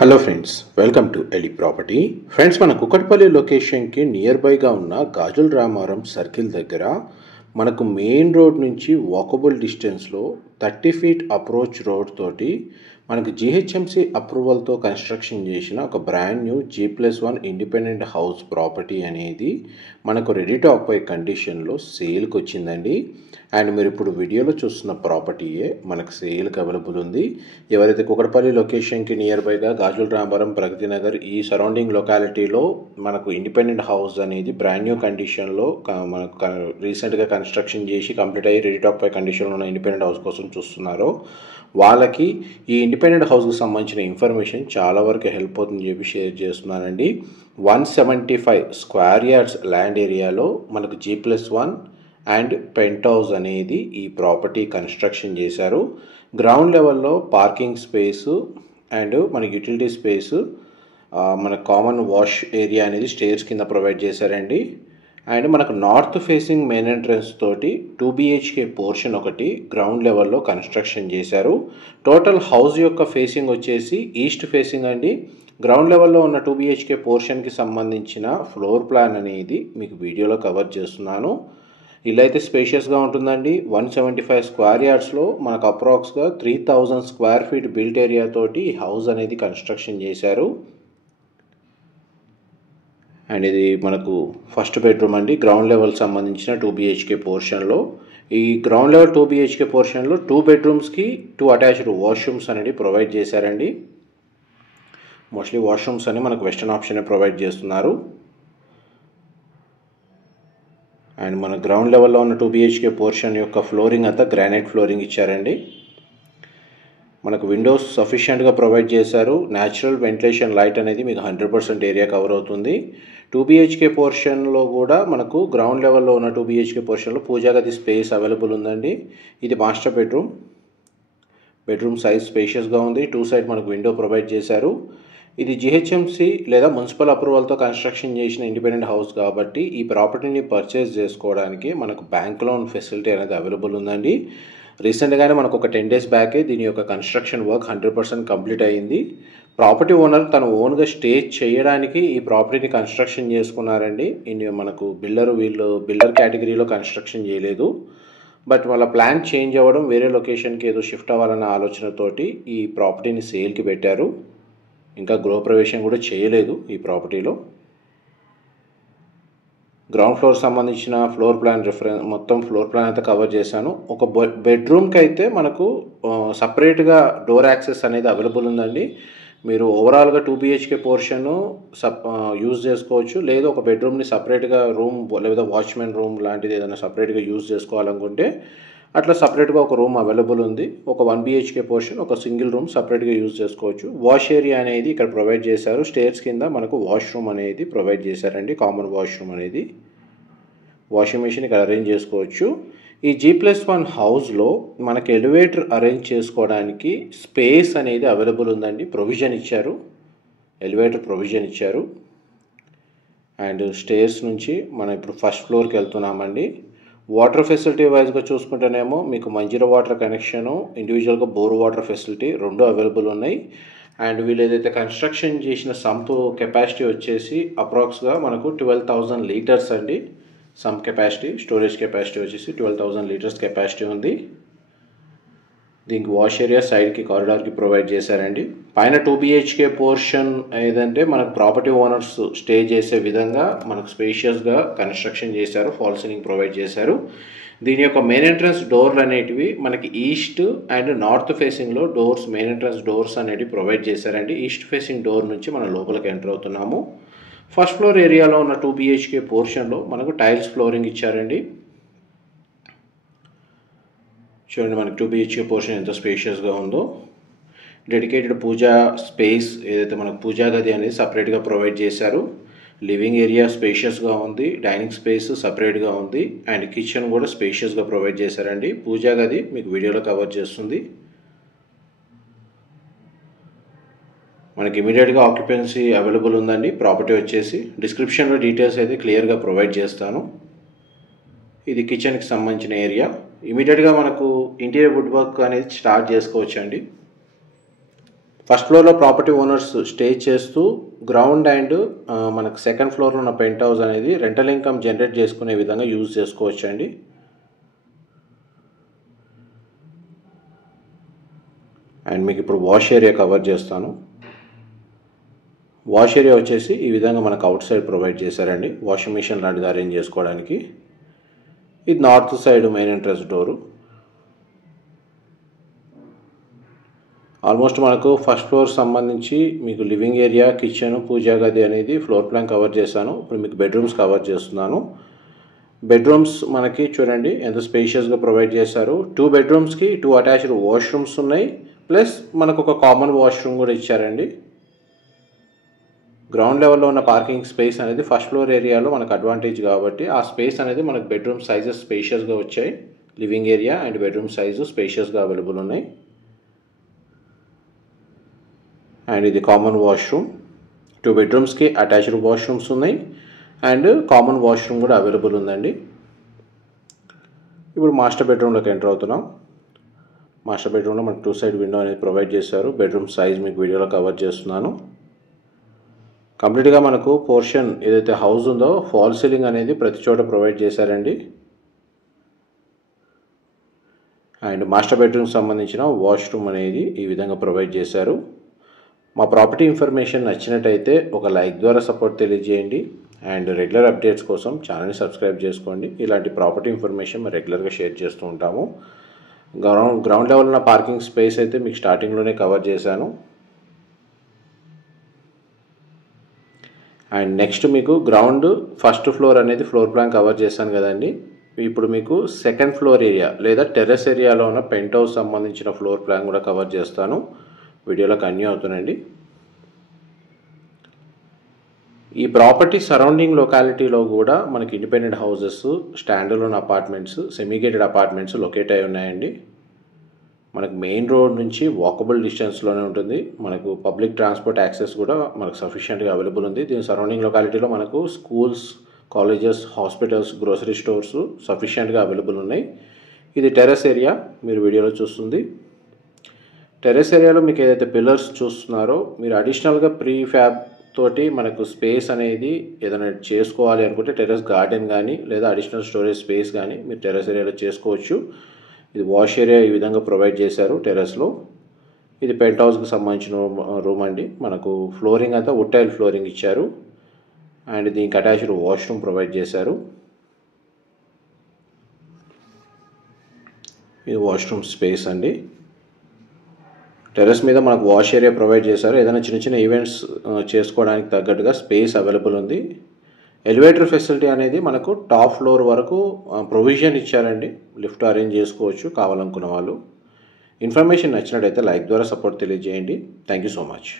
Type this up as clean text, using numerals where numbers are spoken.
Hello friends, welcome to Eli property. Friends, మన కుకట్పల్లి లొకేషన్కి near బైగా ఉన్న గాజుల రామారం సర్కిల్ దగ్గర మనకు మెయిన్ రోడ్ నుంచి వాకబుల్ డిస్టెన్స్లో 30 ఫీట్ అప్రోచ్ రోడ్ తోటి మనకు జిహెచ్ఎంసి అప్రూవల్తో కన్స్ట్రక్షన్ చేసిన ఒక brand new G+1 independent house property అనేది మనకు రెడీ టు ఆక్యుపై కండిషన్లో సేల్కి వచ్చిందండి. అండ్ మీరు ఇప్పుడు వీడియోలో చూస్తున్న ప్రాపర్టీయే మనకు సేల్కి అవైలబుల్ ఉంది. ఎవరైతే కుకట్పల్లి లొకేషన్కి నియర్ బైగా గాజుల రామారం, ప్రగతి నగర్ ఈ సరౌండింగ్ లొకాలిటీలో మనకు ఇండిపెండెంట్ హౌస్ అనేది బ్రాండ్ న్యూ కండిషన్లో మనకు రీసెంట్గా కన్స్ట్రక్షన్ చేసి కంప్లీట్ అయ్యి రెడీ టు ఆక్యుపై కండిషన్లో ఉన్న ఇండిపెండెంట్ హౌస్ కోసం చూస్తున్నారో వాళ్ళకి ఈ ఇండిపెండెంట్ హౌస్కి సంబంధించిన ఇన్ఫర్మేషన్ చాలా వరకు హెల్ప్ అవుతుందని చెప్పి షేర్ చేస్తున్నానండి. 175 స్క్వేర్ యార్డ్స్ ల్యాండ్ ఏరియాలో మనకు G+1 అండ్ పెంట్ హౌస్ అనేది ఈ ప్రాపర్టీ కన్స్ట్రక్షన్ చేశారు. గ్రౌండ్ లెవెల్లో పార్కింగ్ స్పేసు అండ్ మనకి యూటిలిటీ స్పేసు, మన కామన్ వాష్ ఏరియా అనేది స్టేర్స్ కింద ప్రొవైడ్ చేశారండి. అండ్ మనకు నార్త్ ఫేసింగ్ మెయిన్ ఎంట్రన్స్ తోటి 2 BHK పోర్షన్ ఒకటి గ్రౌండ్ లెవెల్లో కన్స్ట్రక్షన్ చేశారు. టోటల్ హౌస్ యొక్క ఫేసింగ్ వచ్చేసి ఈస్ట్ ఫేసింగ్ అండి. గ్రౌండ్ లెవెల్లో ఉన్న 2 BHK పోర్షన్కి సంబంధించిన ఫ్లోర్ ప్లాన్ అనేది మీకు వీడియోలో కవర్ చేస్తున్నాను. ఇల్లు అయితే స్పేషియస్గా ఉంటుందండి. 175 స్క్వేర్ యార్డ్స్లో మనకు అప్రాక్స్గా 3000 స్క్వేర్ ఫీట్ బిల్ట్ ఏరియా తోటి హౌస్ అనేది కన్స్ట్రక్షన్ చేశారు. అండ్ ఇది మనకు ఫస్ట్ బెడ్రూమ్ అండి. గ్రౌండ్ లెవెల్ సంబంధించిన 2 BHK పోర్షన్లో, ఈ ground level 2 BHK పోర్షన్లో 2 బెడ్రూమ్స్కి 2 attached washrooms అనేది ప్రొవైడ్ చేశారండి. మోస్ట్లీ వాష్రూమ్స్ అని మనకు వెస్టర్న్ ఆప్షన్ ప్రొవైడ్ చేస్తున్నారు. అండ్ మన గ్రౌండ్ లెవెల్లో ఉన్న 2 BHK పోర్షన్ యొక్క ఫ్లోరింగ్ అంతా గ్రానైట్ ఫ్లోరింగ్ ఇచ్చారండి. మనకు విండోస్ సఫిషియెంట్గా ప్రొవైడ్ చేశారు. న్యాచురల్ వెంటిలేషన్ లైట్ అనేది మీకు 100% ఏరియా కవర్ అవుతుంది. 2 BHK పోర్షన్లో కూడా మనకు గ్రౌండ్ లెవెల్లో ఉన్న 2 BHK పోర్షన్లో పూజా గది స్పేస్ అవైలబుల్ ఉందండి. ఇది మాస్టర్ బెడ్రూమ్. బెడ్రూమ్ సైజ్ స్పేషియస్గా ఉంది. 2 సైడ్ మనకు విండో ప్రొవైడ్ చేశారు. ఇది జిహెచ్ఎంసి లేదా మున్సిపల్ అప్రూవల్తో కన్స్ట్రక్షన్ చేసిన ఇండిపెండెంట్ హౌస్ కాబట్టి ఈ ప్రాపర్టీని పర్చేస్ చేసుకోవడానికి మనకు బ్యాంక్ లోన్ ఫెసిలిటీ అనేది అవైలబుల్ ఉందండి. రీసెంట్గానే మనకు ఒక 10 days బ్యాకే దీని యొక్క కన్స్ట్రక్షన్ వర్క్ 100% కంప్లీట్ అయ్యింది. ప్రాపర్టీ ఓనర్ తన ఓన్గా స్టే చేయడానికి ఈ ప్రాపర్టీని కన్స్ట్రక్షన్ చేసుకున్నారండి. మనకు వీళ్ళు బిల్డర్ కేటగిరీలో కన్స్ట్రక్షన్ చేయలేదు. బట్ వాళ్ళ ప్లాన్ చేంజ్ అవ్వడం, వేరే లొకేషన్కి ఏదో షిఫ్ట్ అవ్వాలన్న ఆలోచనతోటి ఈ ప్రాపర్టీని సేల్కి పెట్టారు. ఇంకా గృహప్రవేశం కూడా చేయలేదు ఈ ప్రాపర్టీలో. గ్రౌండ్ ఫ్లోర్ సంబంధించిన ఫ్లోర్ ప్లాన్ మొత్తం ఫ్లోర్ ప్లాన్ అయితే కవర్ చేశాను. ఒక బెడ్రూమ్కి అయితే మనకు సపరేట్గా డోర్ యాక్సెస్ అనేది అవైలబుల్ ఉందండి. మీరు ఓవరాల్గా 2 BHK పోర్షన్ యూజ్ చేసుకోవచ్చు. లేదా ఒక బెడ్రూమ్ని సపరేట్గా రూమ్ లేదా వాచ్మెన్ రూమ్ లాంటిది ఏదైనా సపరేట్గా యూజ్ చేసుకోవాలనుకుంటే అట్లా సపరేట్గా ఒక రూమ్ అవైలబుల్ ఉంది. ఒక 1 BHK పోర్షన్ ఒక సింగిల్ రూమ్ సపరేట్గా యూజ్ చేసుకోవచ్చు. వాష్ ఏరియా అనేది ఇక్కడ ప్రొవైడ్ చేశారు. స్టేర్స్ కింద మనకు వాష్రూమ్ అనేది ప్రొవైడ్ చేశారండి. కామన్ వాష్రూమ్ అనేది, వాషింగ్ మెషిన్ ఇక్కడ అరేంజ్ చేసుకోవచ్చు. ఈ G+1 హౌస్లో మనకి ఎలివేటర్ అరేంజ్ చేసుకోవడానికి స్పేస్ అనేది అవైలబుల్ ఉందండి. ప్రొవిజన్ ఇచ్చారు, ఎలివేటర్ ప్రొవిజన్ ఇచ్చారు. అండ్ స్టేర్స్ నుంచి మనం ఇప్పుడు ఫస్ట్ ఫ్లోర్కి వెళ్తున్నామండి. వాటర్ ఫెసిలిటీ వైజ్గా చూసుకుంటేనేమో మీకు మంజీరా వాటర్ కనెక్షను, ఇండివిజువల్గా బోర్ వాటర్ ఫెసిలిటీ రెండు అవైలబుల్ ఉన్నాయి. అండ్ వీళ్ళు ఏదైతే కన్స్ట్రక్షన్ చేసిన సంప్ కెపాసిటీ వచ్చేసి అప్రాక్స్గా మనకు 12,000 లీటర్స్ అండి. సంప్ కెపాసిటీ, స్టోరేజ్ కెపాసిటీ వచ్చేసి 12,000 లీటర్స్ కెపాసిటీ ఉంది. దీనికి వాష్ ఏరియా సైడ్కి కారిడార్కి ప్రొవైడ్ చేశారండి. పైన 2 BHK పోర్షన్ ఏదంటే మనకు ప్రాపర్టీ ఓనర్స్ స్టే చేసే విధంగా మనకు స్పేషియస్గా కన్స్ట్రక్షన్ చేశారు. ఫాల్ సీలింగ్ ప్రొవైడ్ చేశారు. దీని యొక్క మెయిన్ ఎంట్రన్స్ డోర్లు అనేటివి మనకి ఈస్ట్ అండ్ నార్త్ ఫేసింగ్లో మెయిన్ ఎంట్రన్స్ డోర్స్ అనేటివి ప్రొవైడ్ చేశారండి. ఈస్ట్ ఫేసింగ్ డోర్ నుంచి మనం లోపలికి ఎంటర్ అవుతున్నాము. ఫస్ట్ ఫ్లోర్ ఏరియాలో ఉన్న 2 BHK పోర్షన్లో మనకు టైల్స్ ఫ్లోరింగ్ ఇచ్చారండి. చూడండి, మనకి 2 BHK పోర్షన్ ఎంత స్పేషియస్గా ఉందో. డెడికేటెడ్ పూజా స్పేస్ ఏదైతే మనకు పూజా గది అనేది సపరేట్గా ప్రొవైడ్ చేశారు. లివింగ్ ఏరియా స్పేషియస్గా ఉంది. డైనింగ్ స్పేస్ సపరేట్గా ఉంది. అండ్ కిచెన్ కూడా స్పేషియస్గా ప్రొవైడ్ చేశారండి. పూజా గది మీకు వీడియోలో కవర్ చేస్తుంది. మనకి ఇమీడియట్గా ఆక్యుపెన్సీ అవైలబుల్ ఉందండి. ప్రాపర్టీ వచ్చేసి డిస్క్రిప్షన్లో డీటెయిల్స్ అయితే క్లియర్గా ప్రొవైడ్ చేస్తాను. ఇది కిచెన్కి సంబంధించిన ఏరియా. ఇమీడియట్గా మనకు ఇంటీరియర్ వుడ్ వర్క్ అనేది స్టార్ట్ చేసుకోవచ్చు అండి. ఫస్ట్ ఫ్లోర్లో ప్రాపర్టీ ఓనర్స్ స్టే చేస్తూ గ్రౌండ్ అండ్ మనకు సెకండ్ ఫ్లోర్లో ఉన్న పెంట్ హౌస్ అనేది రెంటల్ ఇన్కమ్ జనరేట్ చేసుకునే విధంగా యూజ్ చేసుకోవచ్చు అండి. అండ్ మీకు ఇప్పుడు వాష్ ఏరియా కవర్ చేస్తాను. వాష్ ఏరియా వచ్చేసి ఈ విధంగా మనకు అవుట్ సైడ్ ప్రొవైడ్ చేశారండి, వాషింగ్ మిషన్ లాంటిది అరేంజ్ చేసుకోవడానికి. ఇది north side main entrance door. Almost మనకు ఫస్ట్ ఫ్లోర్ సంబంధించి మీకు లివింగ్ ఏరియా, కిచెన్, పూజా గది అనేది ఫ్లోర్ ప్లాన్ కవర్ చేశాను. ఇప్పుడు మీకు బెడ్రూమ్స్ కవర్ చేస్తున్నాను. బెడ్రూమ్స్ మనకి చూడండి ఎంత స్పేషియస్గా ప్రొవైడ్ చేశారు. 2 బెడ్రూమ్స్కి 2 అటాచ్డ్ వాష్రూమ్స్ ఉన్నాయి, ప్లస్ మనకు ఒక కామన్ వాష్రూమ్ కూడా ఇచ్చారండి. గ్రౌండ్ లెవెల్లో ఉన్న పార్కింగ్ స్పేస్ అనేది ఫస్ట్ ఫ్లోర్ ఏరియాలో మనకు అడ్వాంటేజ్ కాబట్టి ఆ స్పేస్ అనేది మనకు బెడ్రూమ్ సైజెస్ స్పేషియస్గా వచ్చాయి. Living area and bedroom size స్పేషియస్గా అవైలబుల్ ఉన్నాయి. అండ్ ఇది కామన్ వాష్రూమ్. 2 బెడ్రూమ్స్కి అటాచ్డ్ వాష్రూమ్స్ ఉన్నాయి అండ్ కామన్ వాష్రూమ్ కూడా అవైలబుల్ ఉందండి. ఇప్పుడు మాస్టర్ బెడ్రూమ్లోకి ఎంటర్ అవుతున్నాం. మాస్టర్ బెడ్రూమ్లో మనకు 2 సైడ్ విండో అనేది ప్రొవైడ్ చేశారు. బెడ్రూమ్ సైజ్ మీకు వీడియోలో కవర్ చేస్తున్నాను. కంప్లీట్గా మనకు పోర్షన్ ఏదైతే హౌస్ ఉందో ఫాల్ సీలింగ్ అనేది ప్రతి చోట ప్రొవైడ్ చేశారండి. అండ్ మాస్టర్ బెడ్రూమ్కి సంబంధించిన వాష్రూమ్ అనేది ఈ విధంగా ప్రొవైడ్ చేశారు. మా ప్రాపర్టీ ఇన్ఫర్మేషన్ నచ్చినట్టయితే ఒక లైక్ ద్వారా సపోర్ట్ తెలియజేయండి. అండ్ రెగ్యులర్ అప్డేట్స్ కోసం ఛానల్ని సబ్స్క్రైబ్ చేసుకోండి. ఇలాంటి ప్రాపర్టీ ఇన్ఫర్మేషన్ మేము రెగ్యులర్గా షేర్ చేస్తూ ఉంటాము. గ్రౌండ్ లెవెల్ ఉన్న పార్కింగ్ స్పేస్ అయితే మీకు స్టార్టింగ్లోనే కవర్ చేశాను. అండ్ నెక్స్ట్ మీకు గ్రౌండ్ ఫస్ట్ ఫ్లోర్ అనేది ఫ్లోర్ ప్లాన్ కవర్ చేశాను కదండి. ఇప్పుడు మీకు సెకండ్ ఫ్లోర్ ఏరియా లేదా టెర్రస్ ఏరియాలో ఉన్న పెంట్ హౌస్ సంబంధించిన ఫ్లోర్ ప్లాన్ కూడా కవర్ చేస్తాను. వీడియోలో కంటిన్యూ అవుతుందండి. ఈ ప్రాపర్టీ సరౌండింగ్ లొకాలిటీలో కూడా మనకి independent houses, స్టాండర్లోన్ apartments, semi-gated apartments locate అయి ఉన్నాయండి. మనకు మెయిన్ రోడ్ నుంచి వాకబుల్ డిస్టెన్స్లోనే ఉంటుంది. మనకు పబ్లిక్ ట్రాన్స్పోర్ట్ యాక్సెస్ కూడా మనకు సఫిషియెంట్గా అవైలబుల్ ఉంది. దీని సరౌండింగ్ లొకాలిటీలో మనకు schools, colleges, hospitals, grocery stores సఫిషియెంట్గా అవైలబుల్ ఉన్నాయి. ఇది టెర్రస్ ఏరియా మీరు వీడియోలో చూస్తుంది. టెర్రస్ ఏరియాలో మీకు ఏదైతే పిల్లర్స్ చూస్తున్నారో మీరు అడిషనల్గా ప్రీ ఫ్యాబ్ తోటి మనకు స్పేస్ అనేది ఏదైనా చేసుకోవాలి అనుకుంటే టెర్రస్ గార్డెన్ కానీ లేదా అడిషనల్ స్టోరేజ్ స్పేస్ కానీ మీరు టెర్రస్ ఏరియాలో చేసుకోవచ్చు. ఇది వాష్ ఏరియా ఈ విధంగా ప్రొవైడ్ చేశారు టెర్రస్లో. ఇది పెంట్ హౌస్కి సంబంధించిన రూమ్ అండి. మనకు ఫ్లోరింగ్ అంతా వుడ్ టైల్ ఫ్లోరింగ్ ఇచ్చారు అండ్ దీనికి అటాచ్డ్ వాష్రూమ్ ప్రొవైడ్ చేశారు. ఇది వాష్రూమ్ స్పేస్ అండి. టెర్రస్ మీద మనకు వాష్ ఏరియా ప్రొవైడ్ చేశారు. ఏదైనా చిన్న చిన్న ఈవెంట్స్ చేసుకోవడానికి తగ్గట్టుగా స్పేస్ అవైలబుల్ ఉంది. ఎలివేటర్ ఫెసిలిటీ అనేది మనకు టాప్ ఫ్లోర్ వరకు ప్రొవిజన్ ఇచ్చారండి. లిఫ్ట్ అరేంజ్ చేసుకోవచ్చు కావాలనుకున్న వాళ్ళు. ఇన్ఫర్మేషన్ నచ్చినట్టయితే లైక్ ద్వారా సపోర్ట్ తెలియజేయండి. Thank you so much.